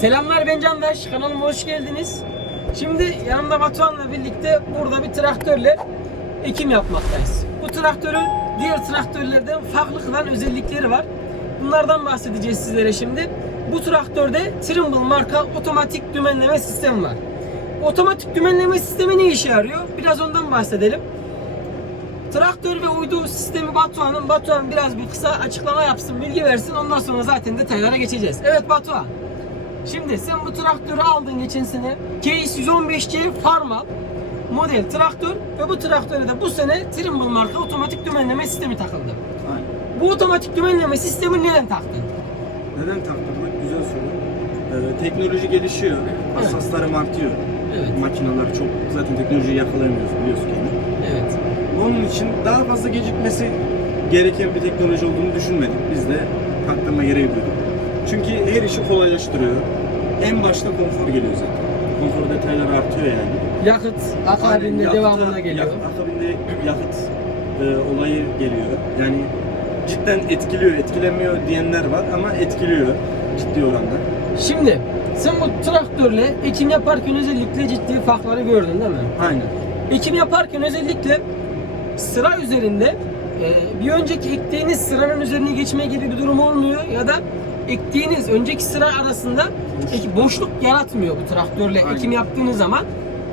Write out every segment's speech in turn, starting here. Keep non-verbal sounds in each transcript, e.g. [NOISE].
Selamlar ben Candaş, kanalıma hoş geldiniz. Şimdi yanımda Batuhan'la birlikte burada bir traktörle ekim yapmaktayız. Bu traktörün diğer traktörlerden farklı kılan özellikleri var. Bunlardan bahsedeceğiz sizlere şimdi. Bu traktörde Trimble marka otomatik dümenleme sistemi var. Otomatik dümenleme sistemi ne işe yarıyor? Biraz ondan bahsedelim. Traktör ve uydu sistemi Batuhan'ın. Batuhan biraz bir kısa açıklama yapsın, bilgi versin. Ondan sonra zaten detaylara geçeceğiz. Evet Batuhan. Şimdi sen bu traktörü aldın geçen sene. Case 115C Farmal model traktör ve bu traktöre de bu sene Trimble marka otomatik dümenleme sistemi takıldı. Aynen. Bu otomatik dümenleme sistemi neden taktın? Neden taktırmak? Güzel soru. Ee, teknoloji gelişiyor. Hassaslarım artıyor. Evet. Makineler çok zaten teknolojiyi yakalayamıyoruz biliyorsun ki. Evet. Onun için daha fazla gecikmesi gereken bir teknoloji olduğunu düşünmedik. Biz de taktırma gereği duyduk. Çünkü her işi kolaylaştırıyor. En başta konfor geliyor zaten. Konfor detayları artıyor yani. Yakıt akabinde Aynen, devamına yakıta- geliyor. yak- akabinde yakıt e, olayı geliyor. Yani cidden etkiliyor, etkilemiyor diyenler var ama etkiliyor ciddi oranda. Şimdi sen bu traktörle ekim yaparken özellikle ciddi farkları gördün değil mi? Aynen. Ekim yaparken özellikle sıra üzerinde e, bir önceki ektiğiniz sıranın üzerine geçme gibi bir durum olmuyor ya da ektiğiniz önceki sıra arasında ek- boşluk yaratmıyor bu traktörle Aynen. ekim yaptığınız zaman.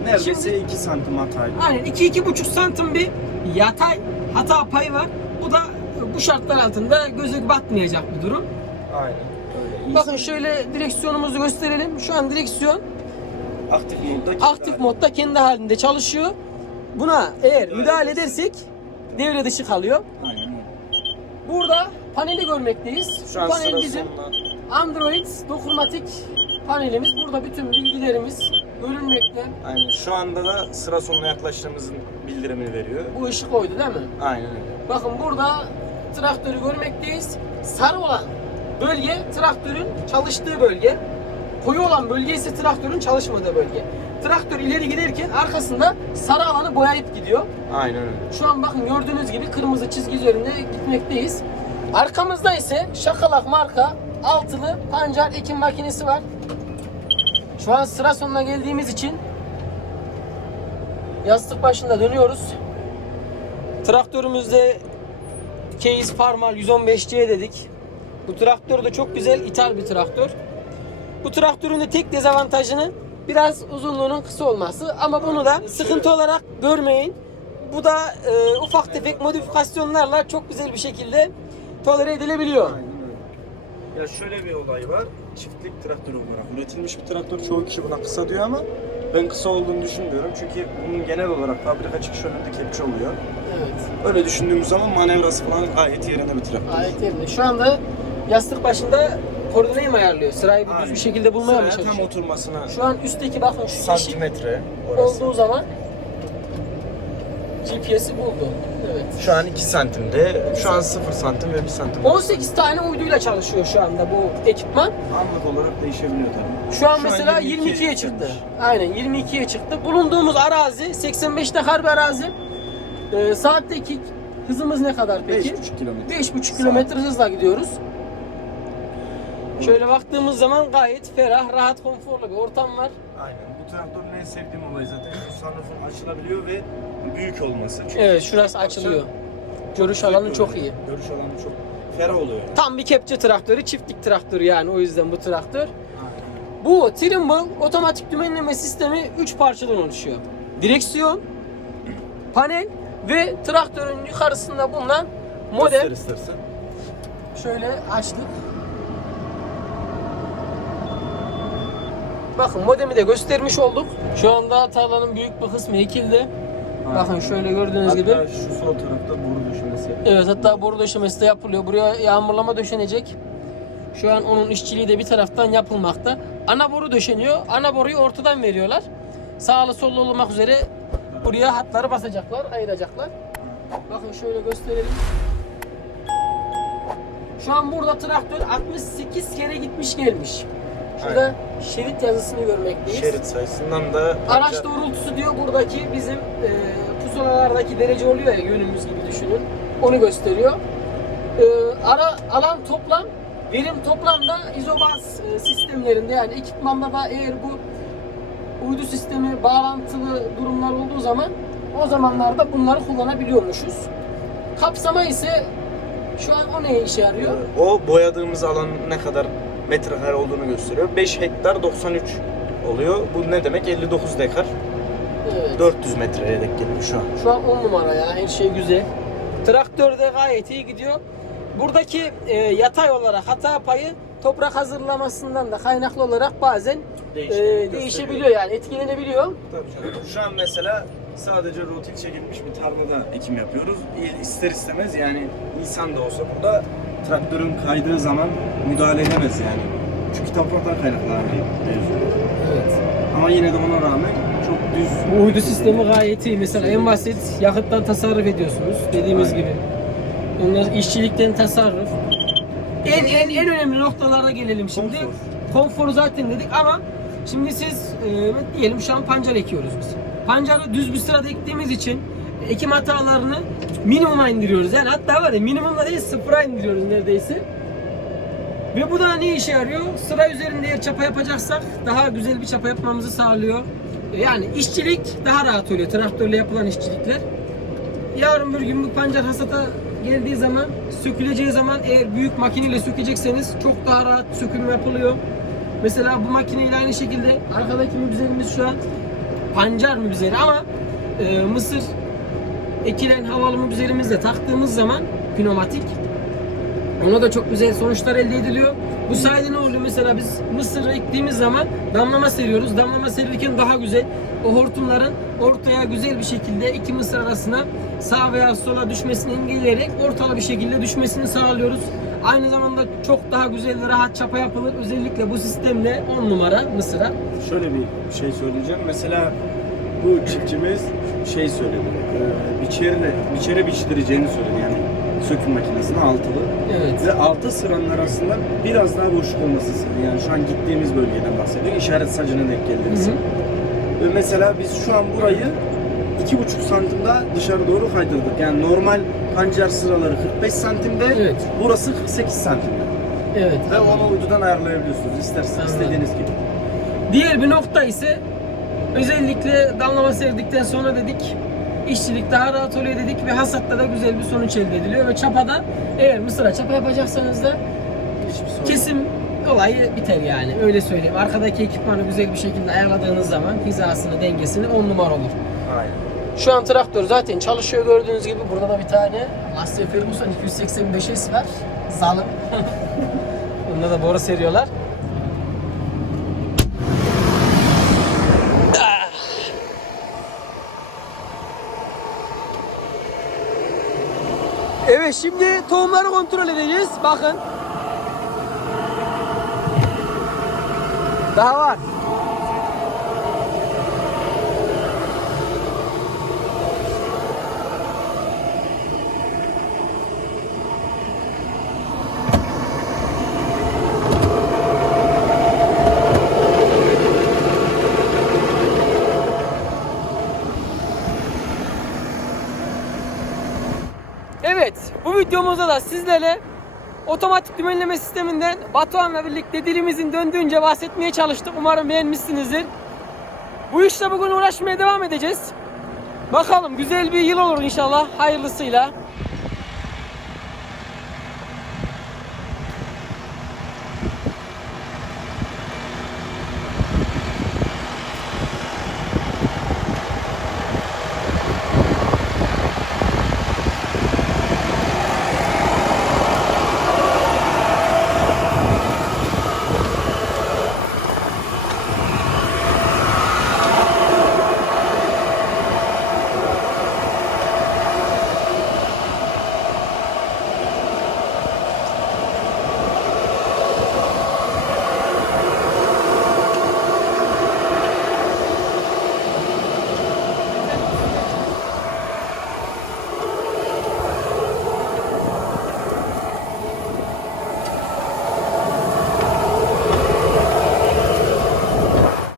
Neredeyse Şimdi- 2 santim hataylı. Aynen 2-2,5 santim bir yatay hata payı var. Bu da bu şartlar altında göze batmayacak bir durum. Aynen. Öyle. Bakın şöyle direksiyonumuzu gösterelim. Şu an direksiyon aktif modda aktif modda kendi halinde çalışıyor. Buna eğer müdahale edersek devre dışı kalıyor. Aynen. Burada paneli görmekteyiz. Şu an panel bizim sonuna Android dokunmatik panelimiz. Burada bütün bilgilerimiz görünmekte. Aynen. Şu anda da sıra sonuna yaklaştığımızın bildirimini veriyor. Bu ışık oydu değil mi? Aynen öyle. Bakın burada traktörü görmekteyiz. Sarı olan bölge traktörün çalıştığı bölge. Koyu olan bölge ise traktörün çalışmadığı bölge. Traktör ileri giderken arkasında sarı alanı boyayıp gidiyor. Aynen öyle. Şu an bakın gördüğünüz gibi kırmızı çizgi üzerinde gitmekteyiz. Arkamızda ise Şakalak marka altılı pancar ekim makinesi var. Şu an sıra sonuna geldiğimiz için yastık başında dönüyoruz. Traktörümüzde Case Farmal 115C dedik. Bu traktör de çok güzel ithal bir traktör. Bu traktörün de tek dezavantajını biraz uzunluğunun kısa olması ama bunu da sıkıntı olarak görmeyin. Bu da e, ufak tefek modifikasyonlarla çok güzel bir şekilde tolere edilebiliyor. Ya şöyle bir olay var. Çiftlik traktör olarak üretilmiş bir traktör. Çoğu kişi buna kısa diyor ama ben kısa olduğunu düşünmüyorum. Çünkü bunun genel olarak fabrika çıkış önünde kepçe oluyor. Evet. Öyle düşündüğümüz zaman manevrası falan gayet yerinde bir traktör. Gayet yerinde. Şu anda yastık başında koordineyi mi ayarlıyor? Sırayı bir düz bir şekilde bulmaya mı Sıraya tam çalışıyor? oturmasına Şu an üstteki bakın şu yeşil santimetre orası. olduğu zaman GPS'i buldu. Evet. Şu an 2 santimde, şu an 0 santim ve 1 santim. 18 tane uyduyla çalışıyor şu anda bu ekipman. Anlık olarak değişebiliyor tabii. Şu an Şu an mesela 22'ye 22'ye çıktı. Aynen 22'ye çıktı. Bulunduğumuz arazi 85'te harbi arazi. Ee, saatteki hızımız ne kadar peki? 5,5 kilometre. 5,5 kilometre hızla gidiyoruz. Şöyle baktığımız zaman gayet ferah, rahat, konforlu bir ortam var. Aynen. Bu traktörün en sevdiğim olayı zaten şu sunroofun açılabiliyor ve büyük olması. Çünkü Evet şurası açılıyor. Görüş alanı çok iyi. Görüş alanı çok ferah oluyor. Tam bir kepçe traktörü, çiftlik traktörü yani o yüzden bu traktör. Bu Trimble otomatik dümenleme sistemi 3 parçadan oluşuyor. Direksiyon, panel ve traktörün yukarısında bulunan. Göster istersen. Şöyle açtık. Bakın modemi de göstermiş olduk. Şu anda tarlanın büyük bir kısmı ekildi. Bakın şöyle gördüğünüz gibi. Hatta şu sol tarafta boru döşemesi. Evet hatta boru döşemesi de yapılıyor. Buraya yağmurlama döşenecek. Şu an onun işçiliği de bir taraftan yapılmakta. Ana boru döşeniyor. Ana boruyu ortadan veriyorlar. Sağlı sollu olmak üzere buraya hatları basacaklar, ayıracaklar. Bakın şöyle gösterelim. Şu an burada traktör 68 kere gitmiş gelmiş. Şurada şerit yazısını görmekteyiz. Şerit sayısından da Araç doğrultusu diyor buradaki bizim e, pusulalardaki derece oluyor ya yönümüz gibi düşünün. Onu gösteriyor. E, ara alan toplam verim toplamda izobas e, sistemlerinde yani ekipmanda da eğer bu uydu sistemi bağlantılı durumlar olduğu zaman o zamanlarda bunları kullanabiliyormuşuz. Kapsama ise şu an o neye işe yarıyor? O boyadığımız alanın ne kadar metrekare olduğunu gösteriyor. 5 hektar 93 oluyor. Bu ne demek? 59 dekar. Evet. 400 metreye denk geliyor şu an. Şu an 10 numara ya her şey güzel. Traktör de gayet iyi gidiyor. Buradaki e, yatay olarak hata payı toprak hazırlamasından da kaynaklı olarak bazen e, değişebiliyor yani etkilenebiliyor. Tabii canım. Şu an mesela sadece rotik çekilmiş bir tarlada ekim yapıyoruz. İster istemez yani insan da olsa burada traktörün kaydığı zaman müdahale edemez yani. Çünkü topraktan kaynaklanan bir mevzu. Evet. Ama yine de ona rağmen çok düz. Bu uydu sistemi gayet iyi. Mesela en basit yakıttan tasarruf ediyorsunuz dediğimiz Aynen. gibi. Ondan işçilikten tasarruf. En en en önemli noktalara gelelim şimdi. Konfor. Konforu zaten dedik ama şimdi siz e, diyelim şu an pancar ekiyoruz biz. Pancarı düz bir sırada ektiğimiz için ekim hatalarını minimuma indiriyoruz. Yani hatta var ya minimumda değil sıfıra indiriyoruz neredeyse. Ve bu da ne işe yarıyor? Sıra üzerinde eğer çapa yapacaksak daha güzel bir çapa yapmamızı sağlıyor. Yani işçilik daha rahat oluyor. Traktörle yapılan işçilikler. Yarın bir gün bu pancar hasata geldiği zaman, söküleceği zaman eğer büyük makineyle sökecekseniz çok daha rahat sökülme yapılıyor. Mesela bu makineyle aynı şekilde arkadaki mübzerimiz şu an pancar mübzeri ama e, mısır ekilen havalı mübzerimizle taktığımız zaman pneumatik ona da çok güzel sonuçlar elde ediliyor. Bu sayede ne oluyor? Mesela biz mısır ektiğimiz zaman damlama seriyoruz. Damlama serirken daha güzel o hortumların ortaya güzel bir şekilde iki mısır arasına sağ veya sola düşmesini engelleyerek ortalı bir şekilde düşmesini sağlıyoruz. Aynı zamanda çok daha güzel rahat çapa yapılır. Özellikle bu sistemle 10 numara mısıra. Şöyle bir şey söyleyeceğim. Mesela bu çiftçimiz şey söyledi. E, biçerle, biçere biçtireceğini söyledi yani söküm makinesine altılı. Evet. Ve altı sıranın arasında biraz daha boşluk olması istedi. Yani şu an gittiğimiz bölgeden bahsediyor. İşaret sacına denk geldiğimiz. Ve mesela biz şu an burayı iki buçuk santim daha dışarı doğru kaydırdık. Yani normal pancar sıraları 45 santimde, Evet. burası 48 santimde. Evet. Ve onu uydudan ayarlayabiliyorsunuz isterseniz Anladım. istediğiniz gibi. Diğer bir nokta ise özellikle damlama serdikten sonra dedik işçilik daha rahat oluyor dedik ve hasatta da güzel bir sonuç elde ediliyor ve çapada eğer mısıra çapa yapacaksanız da kesim olayı biter yani öyle söyleyeyim. Arkadaki ekipmanı güzel bir şekilde ayarladığınız zaman hizasını dengesini 10 numara olur. Aynen. Şu an traktör zaten çalışıyor gördüğünüz gibi. Burada da bir tane Asya Ferguson 285S var. Zalım. [LAUGHS] Onda da boru seriyorlar. Evet şimdi tohumları kontrol edeceğiz. Bakın. Daha var. Evet, bu videomuzda da sizlere otomatik dümenleme sisteminden Batuhan'la birlikte dilimizin döndüğünce bahsetmeye çalıştık. Umarım beğenmişsinizdir. Bu işle bugün uğraşmaya devam edeceğiz. Bakalım güzel bir yıl olur inşallah hayırlısıyla.